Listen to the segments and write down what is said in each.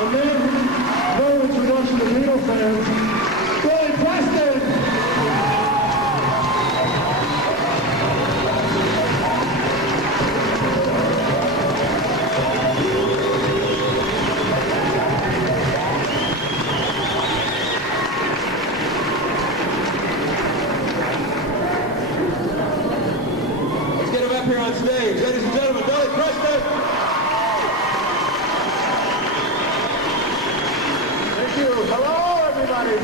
And then, no introduction to Beatle fans, Billy Preston! Let's get him up here on stage. Ladies and gentlemen, Billy Preston! Hello, everybody.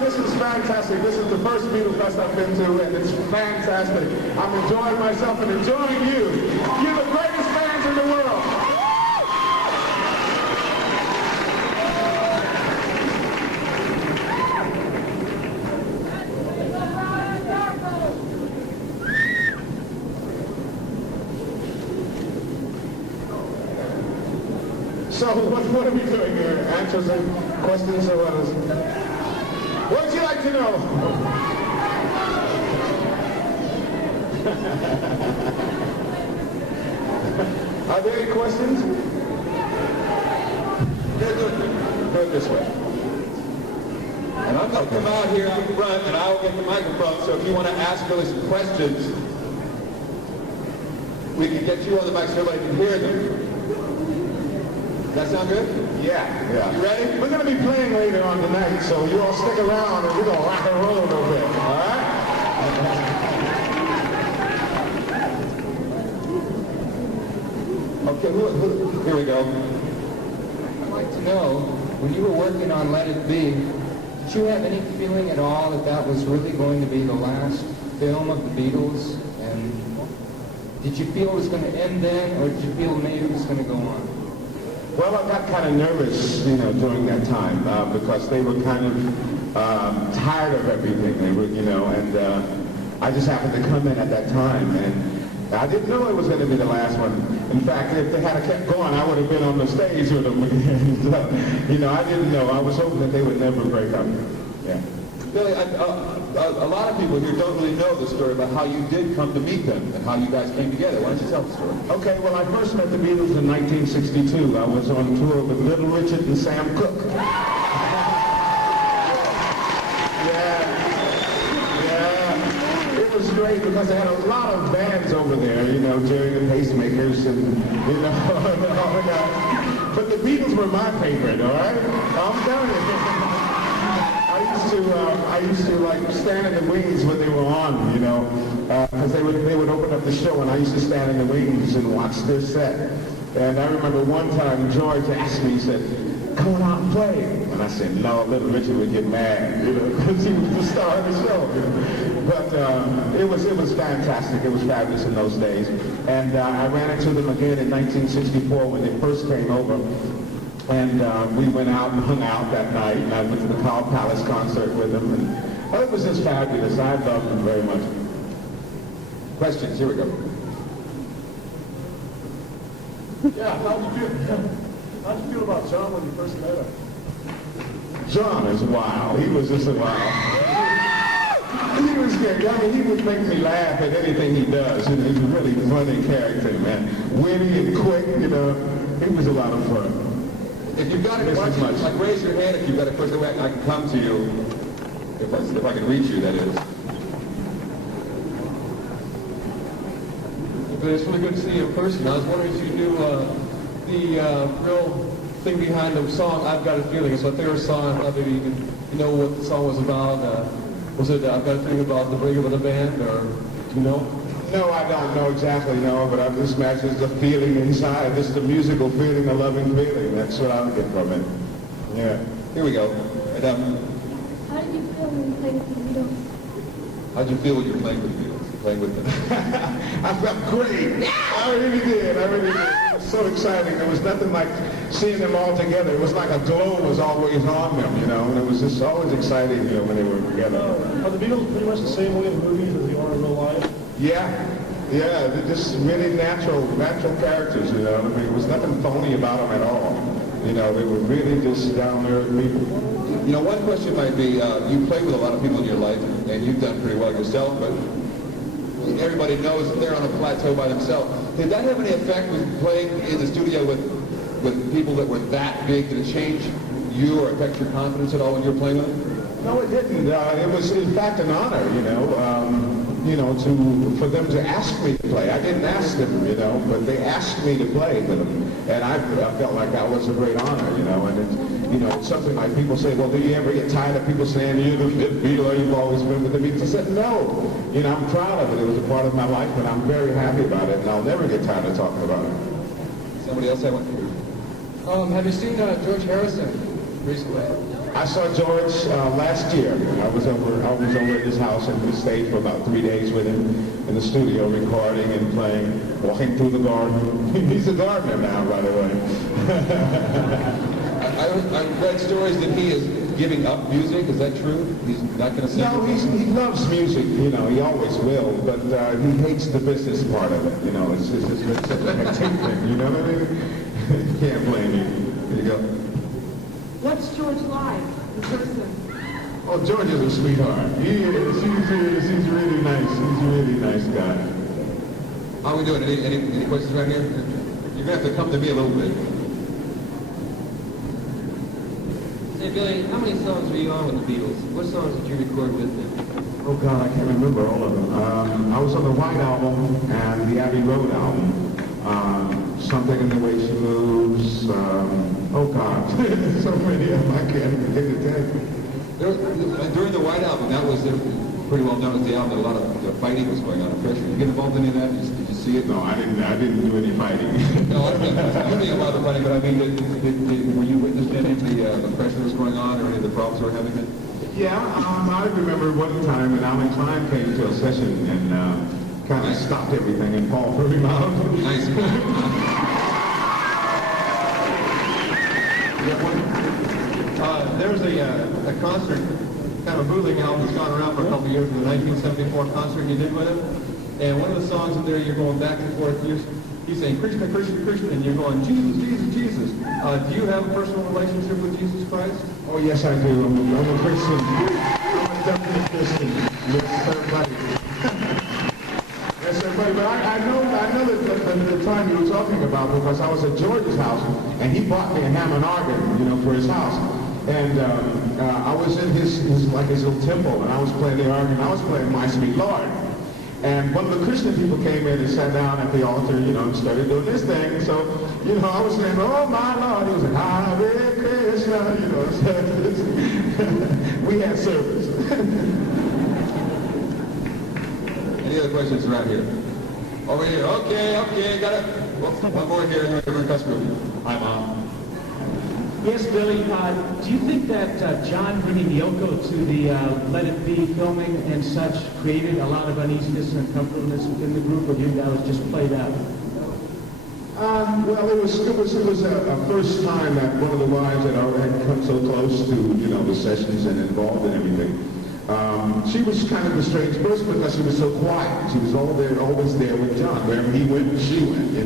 This is fantastic. This is the first Beatlefest I've been to, and it's fantastic. I'm enjoying myself and enjoying you. You're the greatest fans in the world. So what are we doing here? Answers and questions or what is it? What would you like to know? Are there any questions? Do it this way. And I'm going to come out here out front, and I will get the microphone, so if you want to ask Billy some questions, we can get you on the mic so everybody can hear them. Does that sound good? Yeah. You ready? We're going to be playing later on tonight, so you all stick around and we're going to rock and roll a little bit, all right? Okay, here we go. I'd like to know, when you were working on Let It Be, did you have any feeling at all that that was really going to be the last film of the Beatles? And did you feel it was going to end then, or did you feel maybe it was going to go on? Well, I got kind of nervous, during that time because they were kind of tired of everything. They were, and I just happened to come in at that time, and I didn't know it was going to be the last one. In fact, if they had kept going, I would have been on the stage with them again. So, I didn't know. I was hoping that they would never break up. Yeah. Billy, a lot of people here don't really know the story about how you did come to meet them and how you guys came together. Why don't you tell the story? Okay, well, I first met the Beatles in 1962. I was on tour with Little Richard and Sam Cooke. Yeah. It was great because they had a lot of bands over there, Jerry the Pacemakers and, and all of that. But the Beatles were my favorite, all right? I'm telling you. I used to like stand in the wings when they were on, because they would open up the show, and I used to stand in the wings and watch their set. And I remember one time George asked me, he said, "Come on out and play." And I said, "No, Little Richard would get mad, because he was the star of the show." But it was fantastic. It was fabulous in those days. And I ran into them again in 1964 when they first came over. And we went out and hung out that night, and I went to the Powell Palace concert with them, and it was just fabulous. I loved them very much. Questions, here we go. Yeah, how'd you feel about John when you first met him? John is wild. He was just a wild. He was good. I mean, he would make me laugh at anything he does. He's a really funny character, man. Witty and quick, He was a lot of fun. If you've got it, why don't you, like, raise your hand if you've got a question. I can come to you, if I can reach you, that is. But it's really good to see you in person. I was wondering if you knew the real thing behind the song, "I've Got a Feeling." It's my favorite song. I thought maybe you know what the song was about. Was it "I've Got a Feeling" about the breakup of the band, or do you know? No, I don't know exactly, but I just imagine it's the feeling inside, just the musical feeling, the loving feeling. That's what I would get from it. Yeah. Here we go. And, How did you feel when you played with the Beatles? how'd you feel when you were playing with the Beatles? Playing with them? I felt great. I really did. It was so exciting. There was nothing like seeing them all together. It was like a glow was always on them, and it was just always exciting, when they were together. Are the Beatles pretty much the same way in movies as they are in real life? Yeah, they're just really natural characters, I mean, there was nothing phony about them at all. They were really just down-to-earth people. One question might be, you played with a lot of people in your life, and you've done pretty well yourself, but everybody knows that they're on a plateau by themselves. Did that have any effect with playing in the studio with with people that were that big? Did it change you or affect your confidence at all when you were playing with them? No, it didn't. It was, in fact, an honor, for them to ask me to play. I didn't ask them, but they asked me to play with them. And I felt like that was a great honor, and it's something like people say, well, do you ever get tired of people saying you're the fifth Beatle, you've always been with the Beatles? I said, no. I'm proud of it. It was a part of my life, and I'm very happy about it, and I'll never get tired of talking about it. Somebody else have one? Have you seen George Harrison recently? I saw George last year. I was over at his house and we stayed for about 3 days with him in the studio recording and playing, walking through the garden. He's a gardener now, by the way. I read stories that he is giving up music. Is that true? He's not going to sing? No, he loves music, he always will, but he hates the business part of it, it's such a hectic thing, you know what I mean? Can't blame you. Here you go. What's George like in person? Oh, George is a sweetheart. He's really nice. He's a really nice guy. How are we doing? Any questions right here? You're going to have to come to me a little bit. Say, Billy, how many songs were you on with the Beatles? What songs did you record with them? Oh, God, I can't remember all of them. I was on the White Album and the Abbey Road album. Something in the Way She Moves. Oh, God. So many of them, I can't even get it down. During the White Album, that was pretty well known as the album. A lot of fighting was going on. Pressure. Did you get involved in any of that? Did you see it? No, I didn't do any fighting. No, I don't think about the fighting, but I mean, were you witness to any of the pressure that was going on or any of the problems they were having then? Yeah, I remember one time when Alan Klein came to a session and kind of stopped everything and Paul threw him out. Nice. There's a concert, kind of bootleg album that's gone around for a couple of years, the 1974 concert you did with him. And one of the songs in there, you're going back and forth. He's saying, Krishna, Krishna, Krishna, and you're going, Jesus, Jesus, Jesus. Do you have a personal relationship with Jesus Christ? Oh, yes, I do. I'm a Christian. I'm a definite Christian. Yes, everybody. Yes, everybody. But I know that the time you were talking about, because I was at George's house, and he bought me a Hammond organ, for his house. And I was in his little temple, and I was playing the organ. I was playing My Sweet Lord. And one of the Christian people came in and sat down at the altar, and started doing this thing. So, I was saying, oh, my Lord. He was like, Hare Krishna, we had service. Any other questions around here? Over here. Okay, got it. One more here in the customer. Hi, Mom. Yes, Billy, do you think that John bringing Yoko to the Let It Be filming and such created a lot of uneasiness and uncomfortableness within the group, or do you think that was just played out? Well, it was a first time that one of the wives had come so close to, the sessions and involved in everything. She was kind of a strange person because she was so quiet. She was always there with John. Wherever he went, she went,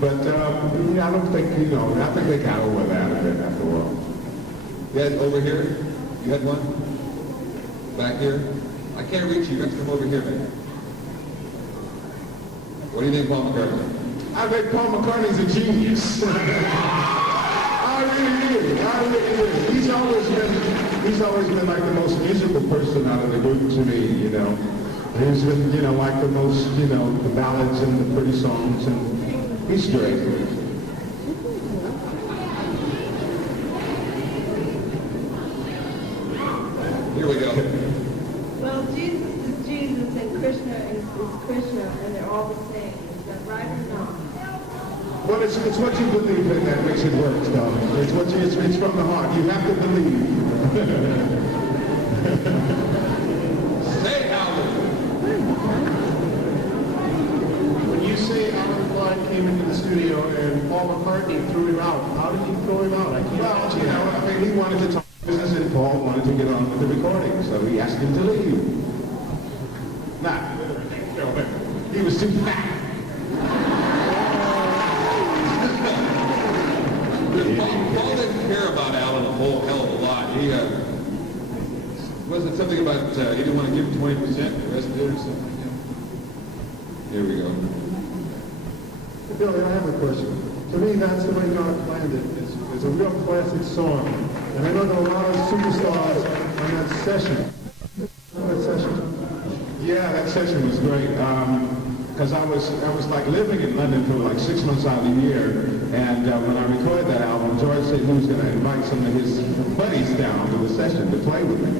But, I don't think, I think they got over that a bit after a while. You had over here? You had one? Back here? I can't reach you. You have to come over here, man. What do you think, Paul McCartney? I think Paul McCartney's a genius. I really do. He's always been like the most musical person out of the group to me, He's been, like the most, the ballads and the pretty songs, and he's great. Here we go. Well, Jesus is Jesus and Krishna is Krishna, and they're all the same. Is that right or not? Well, it's what you believe in that makes it work, though. It's from the heart. You have to believe. Say, Howard. When you say Alan Klein came into the studio and Paul McCartney threw him out, how did he throw him out? I can't Well, imagine. he wanted to talk business, and Paul wanted to get on with the recording, so he asked him to leave. Nah, he was too fat. Paul didn't care about Alan a whole hell of a lot. He was it something about he didn't want to give him 20%, the rest did or something. Here we go. Billy, I have a question. To me, that's the way God planned it. It's a real classic song. And I know there were a lot of superstars on that session. Yeah, that session was great. Because I was like living in London for like 6 months out of the year. And when I recorded that album, George said he was going to invite some of his buddies down to the session to play with me.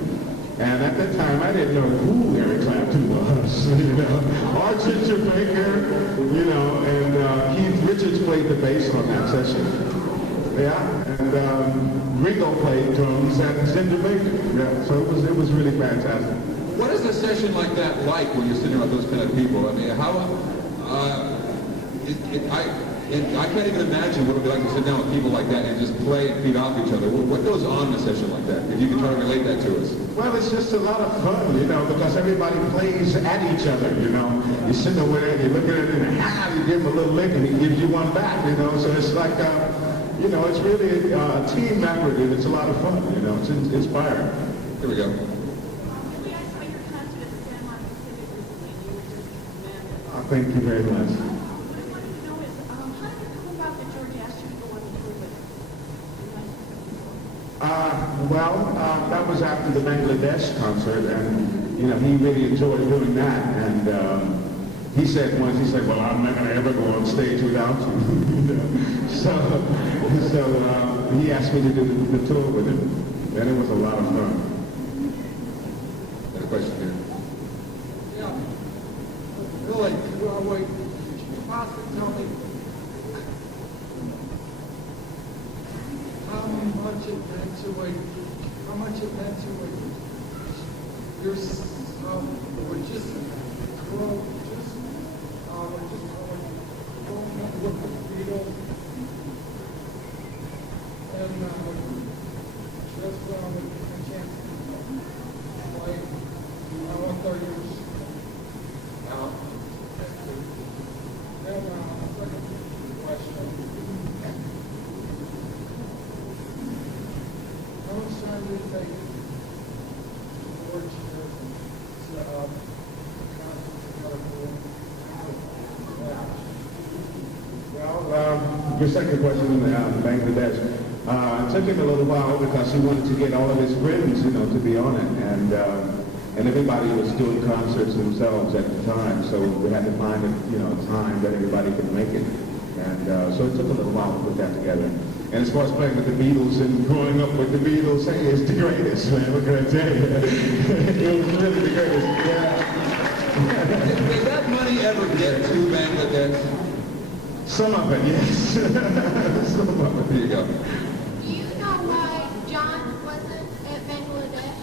And at that time, I didn't know who Eric Clapton was, you know. Or Ginger Baker, you know, and Keith Richards played the bass on that session. Yeah, and Ringo played drums and Ginger Baker. Yeah, so it was really fantastic. What is a session like that like when you're sitting around those kind of people? I mean, how, I can't even imagine what it would be like to sit down with people like that and just play and feed off each other. What goes on in a session like that? If you can try to relate that to us. Well, it's just a lot of fun, you know, because everybody plays at each other, you know. You sit there with it, you look at it, and you give him a little lick, and he gives you one back, you know. So it's like, you know, it's really a team effort, and it's a lot of fun, you know. It's inspiring. Here we go. Thank you very much. That was after the Bangladesh concert, and you know he really enjoyed doing that. And he said once, well, I'm not going to ever go on stage without you. So he asked me to do the tour with him, and it was a lot of fun. Got a question here. Yeah. Really, well, wait. Possibly tell me how much it meant to it. How much it meant to it. You're we're just growing up with the Beatles, and just a chance to play. I want 30 years out. Then second question. How much time did it take George to Your second question in Bangladesh. It took him a little while because he wanted to get all of his friends, you know, to be on it, and everybody was doing concerts themselves at the time, so we had to find a time that everybody could make it, and so it took a little while to put that together. And as far as playing with the Beatles and growing up with the Beatles, hey, it's the greatest, man. What can I tell you? It was really the greatest. Yeah. Did that money ever get to Bangladesh? Some of it, yes. Some of it. Here you go. Do you know why John wasn't at Bangladesh?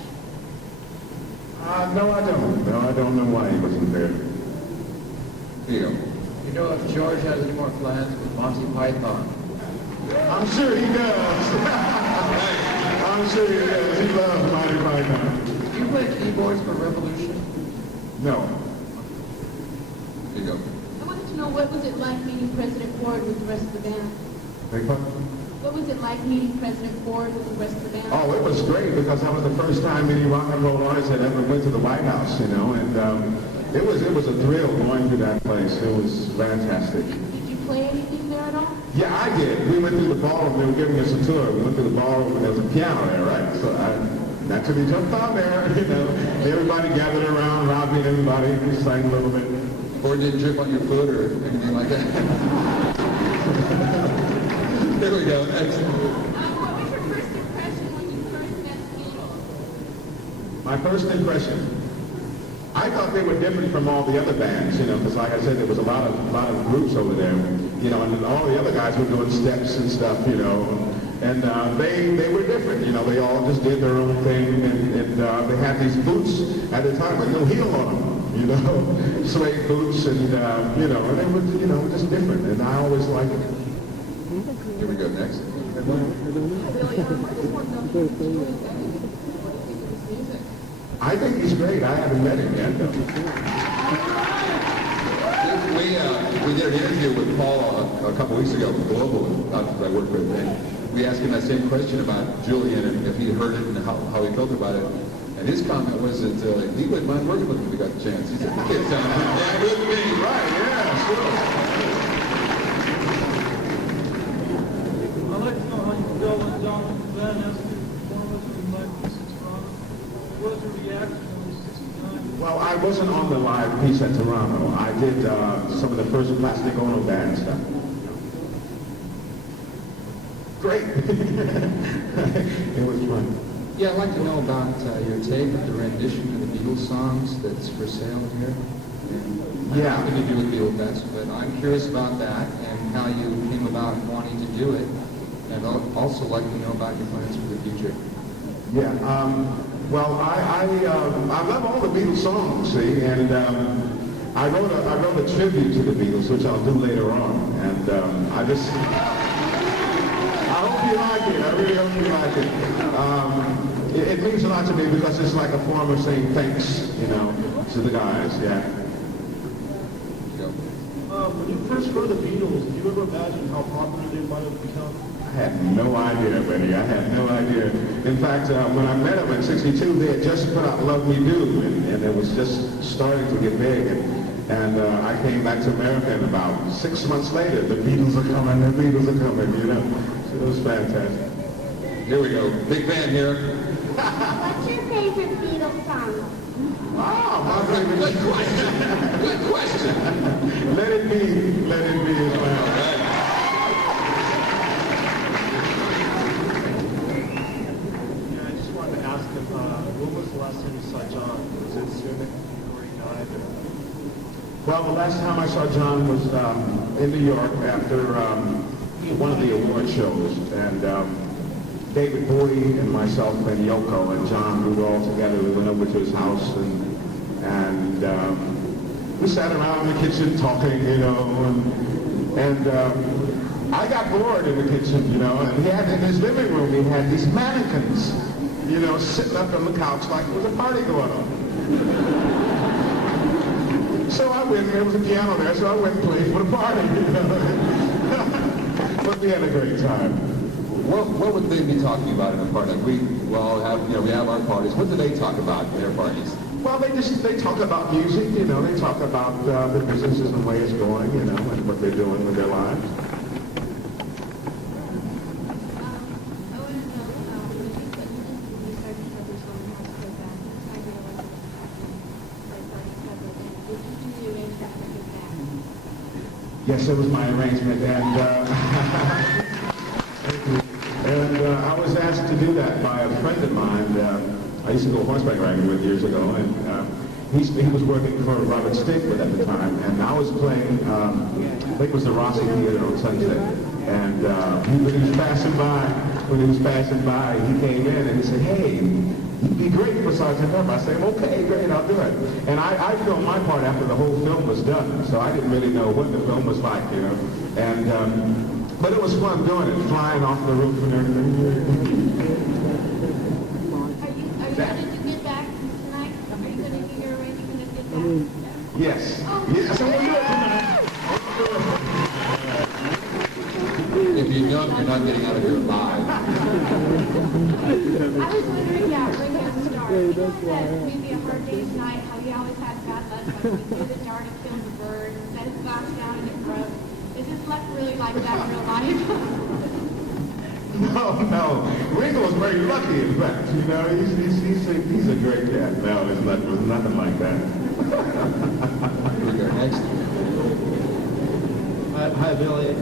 No, I don't. No, I don't know why he wasn't there. Here you go. You know if George has any more plans with Monty Python? I'm sure he does. I'm sure he does. He loves Monty Python. Did you play keyboards for Revolution? No. Here you go. I wanted to know what was it like meeting President Ford with the rest of the band? Big pardon? What was it like meeting President Ford with the rest of the band? Oh, it was great because that was the first time any rock and roll artist had ever went to the White House, you know, and it was a thrill going to that place. It was fantastic. Did you play anything there at all? Yeah, I did. We went through the ballroom. They were giving us a tour. We went through the ballroom and there was a piano there, right? So naturally jumped on there, you know. Everybody gathered around, Robbie and everybody. We sang a little bit. Or didn't drip on your foot or anything like that? There we go. Next. What was your first impression when you first met the Beatles? My first impression, I thought they were different from all the other bands, you know, because like I said, there was a lot of groups over there, you know, and all the other guys were doing steps and stuff, you know, and they were different, you know, they all just did their own thing, and they had these boots at the time with no heel on them, you know, suede boots, and you know, and they were, you know, just different, and I always liked it. Here we go. Next. I think he's great. I haven't met him yet, though. We did an interview with Paul a couple weeks ago from Global, that I worked with, and we asked him that same question about Julian and if he heard it and how he felt about it. And his comment was that he wouldn't mind working with him if he got the chance. He said, "The kid sounds pretty damn good to me." Right? Yeah, sure. wasn't on the live piece at Toronto. I did some of the first Plastic Ono band stuff. Great. It was fun. Yeah, I'd like to know about your take of the rendition of the Beatles songs that's for sale here. Yeah. Nothing to do with Beatlefest, but I'm curious about that and how you came about wanting to do it. And I'd also like to know about your plans for the future. Yeah. Well, I love all the Beatles songs, see, and I wrote a tribute to the Beatles, which I'll do later on, and I hope you like it. I really hope you like it. It means a lot to me because it's like a form of saying thanks, you know, to the guys. Yeah. When you first heard the Beatles, did you ever imagine how popular they might have become? I had no idea, Benny. I had no idea. In fact, when I met them in '62, they had just put out "Love Me Do," and it was just starting to get big. And I came back to America, and about 6 months later, the Beatles are coming. The Beatles are coming. You know, so it was fantastic. Here we go. Big fan here. What's your favorite Beatles song? Oh, my favorite. Good question. Good question. Let It Be as well. Yeah, I just wanted to ask him, when was the last time you saw John? Was it soon before he died? Well, the last time I saw John was in New York after one of the award shows, and David Bowie and myself and Yoko and John, we were all together. We went over to his house, and we sat around in the kitchen talking, you know, and I got bored in the kitchen, you know, and he had in his living room, he had these mannequins, you know, sitting up on the couch like there was a party going on. So I went, there was a piano there, so I went and played for the party, you know. But we had a great time. What would they be talking about in a party? Like we all have, you know, we have our parties. What do they talk about in their parties? Well, they talk about music, you know, they talk about the businesses and the way it's going, you know, and what they're doing with their lives. I want to know, when you started to cover songs, how to go back. I realized that I started to cover them. Did you do the arrangement for your back? Yes, it was my arrangement, and I was asked to do that by a friend of mine. I used to go horseback riding with years ago, and he was working for Robert Stigwood at the time, and I was playing, I think it was the Rossi Theater on Sunset, and when he was passing by, he came in and he said, "Hey, you'd be great for Sergeant Pepper." I said, "Okay, great, I'll do it." And I filmed my part after the whole film was done, so I didn't really know what the film was like, you know, and but it was fun doing it, flying off the roof and everything. Are you going to get back tonight? Are you going to do your arrangement and get back? Yes. Yes, I'm going to do it tonight. If you don't, you're not getting out of here alive. I was wondering, yeah, Ringo Starr. You know that maybe a hard day's night, how he always had bad luck, like he threw the dart and killed the bird, set his glass down and it broke. Is his luck really like that in real life? No. Ringo was very lucky, in fact. You know, he's a great cat. No, there's nothing like that. Here we go. Next. Hi, Billy. I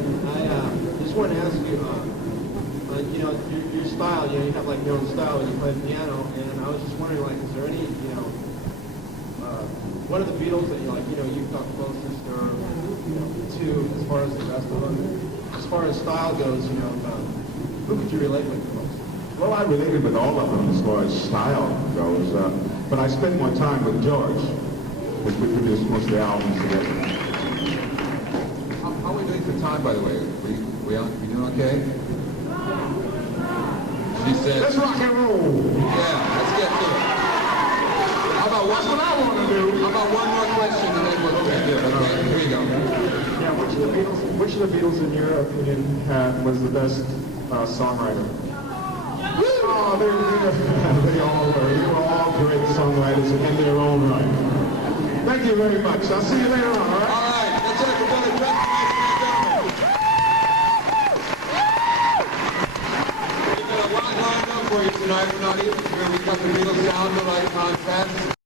just wanted to ask you, you know, your style, you know, you have like your own style when you play the piano, and I was just wondering, like, is there any, you know, one of the Beatles that you like, you know, you felt closest or, you know, to as far as the rest of them? As far as style goes, you know, who could you relate with the most? Well, I related with all of them as far as style goes, but I spent more time with George, which we produced most of the albums together. How are we doing for time, by the way? We doing okay? She said, Let's rock and roll. yeah, let's get to it. That's what I want to do. How about one more question and then we'll do it? Okay, here we go. Yeah, which of the Beatles, in your opinion, was the best songwriter? Oh, they all were. They were all great songwriters in their own right. Thank you very much. I'll see you later on, all right? All right, that's it for Billy Preston. We've got a lot lined up for you tonight. We're not even sure we got the Beatles sound, the right contest.